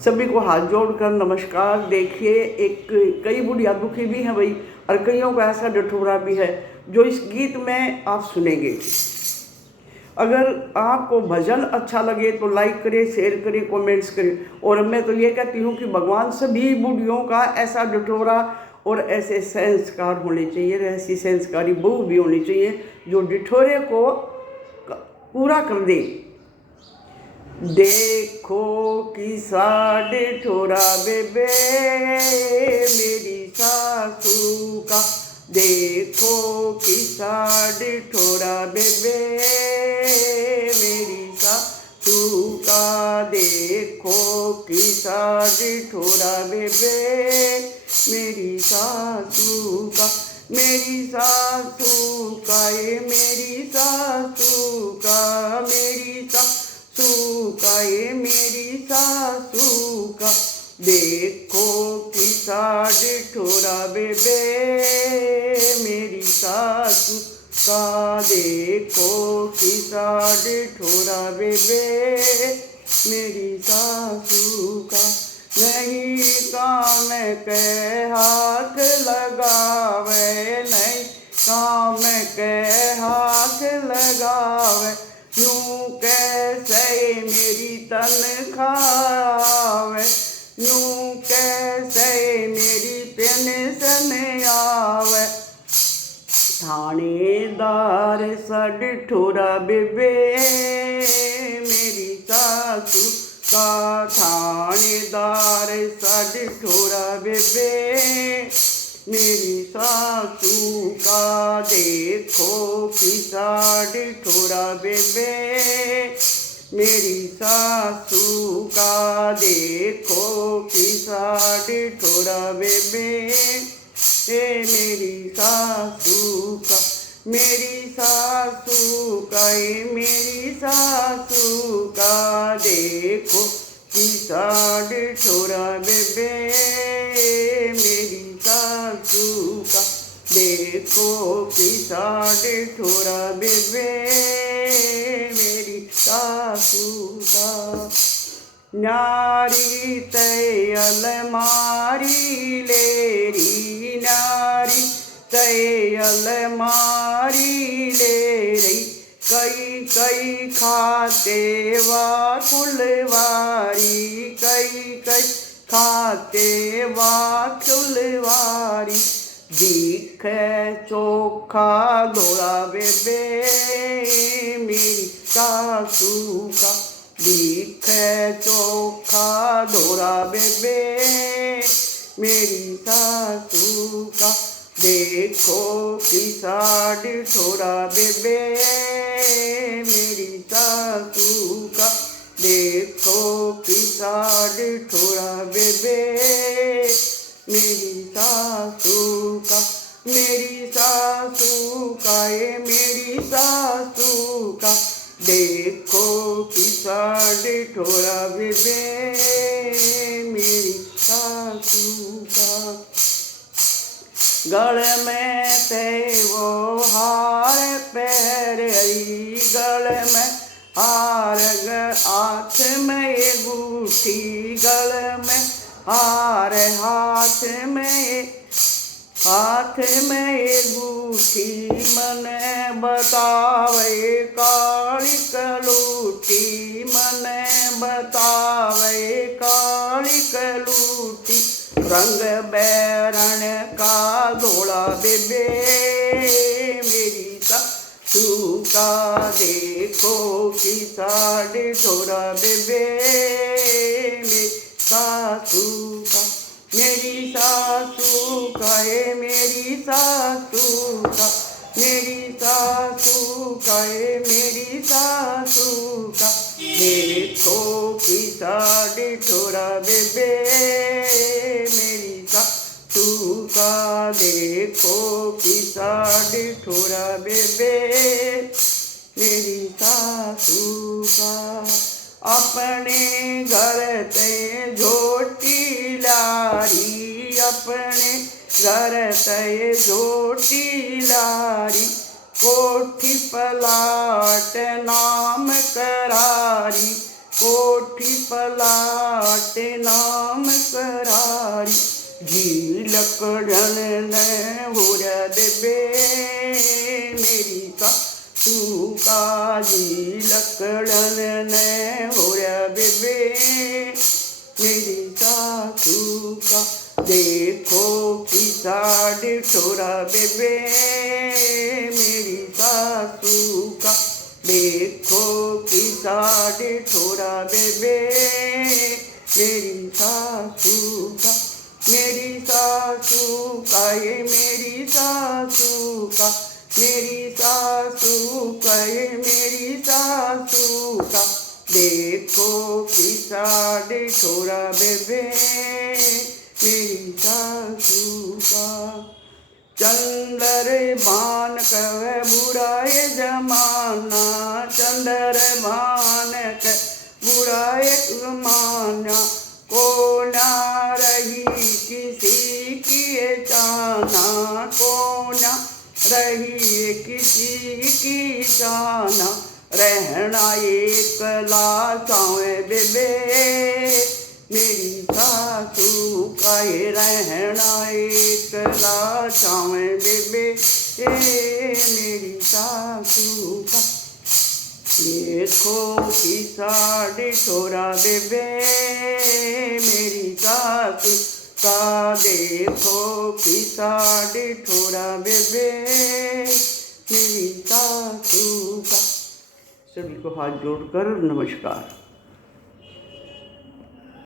सभी को हाथ जोड़कर नमस्कार। देखिए, एक कई बुढ़िया दुखी भी हैं भाई, और कईयों का ऐसा डठोरा भी है जो इस गीत में आप सुनेंगे। अगर आपको भजन अच्छा लगे तो लाइक करें, शेयर करें, कमेंट्स करें। और मैं तो ये कहती हूँ कि भगवान सभी बुढ़ियों का ऐसा डठोरा और ऐसे संस्कार होने चाहिए, ऐसी संस्कारी बहू भी होनी चाहिए जो डिठोरे को पूरा कर दे। देखो कि साढ़े ठोरा बेबे मेरी सासू का, देखो कि साढ़े ठोरा बेबे मेरी सासू का, देखो कि साढ़े ठोरा बेबे मेरी सासू का, मेरी सासू का, ये मेरी सासू का, मेरी सासू का, ये मेरी सासू का। देखो कि साढ़े ठोरा बेबे मेरी सासू का, देखो कि साढ़े ठोरा बेबे मेरी सासू का। नहीं काम के हाथ लगावे, नहीं काम के हाथ लगावे, यूं कैसे मेरी तनख्वाह आवे, यूं कैसे मेरी पेंशन आवे। थानेदार साढ़े ठोरा बेबे मेरी सासू का, थानेदार साढ़े ठोरा बेबे मेरी सासू का। देखो कि साढ़े ठोरा बेबे मेरी सासू का, देखो कि साढ़े ठोरा बेबे मेरी सासू का, मेरी सासू का, ये मेरी सासू का। देखो कि साढ़े ठोरा बेबे मेरी सासू का, देखो कि साढ़े ठोरा बेबे मेरी सासू का। नारी तय अलमारी लेरी, नारी तय अलमारी ले रही, कई कई खाते वा खुलवारी, कई कई खाते वा खुलवारी। दिखे चोखा धोला बेबे मेरी सासू का, दिखे चोखा धोला बेबे मेरी सासू का। देखो कि साढ़े ठोरा बेबे मेरी सासू का, देखो कि साढ़े ठोरा बेबे मेरी सासू का, मेरी सासू का, ये मेरी सासू का। देखो कि साढ़े ठोरा बेबे मेरी सासू का। गल में ते वो हार पैर आई, गल में हार हाथ में ये गूठी, गल में हार हाथ में, हाथ में ये गूठी। मन बतावे काली कलूटी, मन बतावे काली कलूटी। रंग बैरण का धोला बेबे मेरी सासू का, देखो कि साढ़े ठोरा बेबे मेरी सासू का, मेरी सासू का, ये मेरी सासू का, मेरी सासू का, ये मेरी सासू का। देखो कि साढ़े ठोरा बेबे मेरी सासू का, देखो कि साढ़े ठोरा बेबे मेरी सासू का। अपने घर ते झोटी लारी, अपने घर ते झोटी लारी, कोठी पलाट नाम करारी, कोठी पलाटे नाम करारी, जी लकड़न ने होरा देबे मेरी सासू का, जी लकड़न ने होरा देबे मेरी सासू का। देखो किसा डिठोरा बेबे मेरी सासू का, देखो किसा डिठोरा बेबे मेरी सासू का। मेरी सासू का ये मेरी सासू का, मेरी सासू का ये मेरी सासू का। देखो किसा डिठोरा बेबे मेरी सासू का। चंद्रभान कहे बुराए जमाना, चंद्रभान कहे बुराए जमाना, को ना रही किसी की जाना, को ना रही किसी की जाना। रहना एकला चावे बेबे मेरी सासू का, ये रहना एकला चावे बेबे मेरी सासू का। देखो किसा डिठोरा बेबे मेरी सासू का, देखो किसा डिठोरा बेबे मेरी सासू का। सभी को हाथ जोड़कर नमस्कार।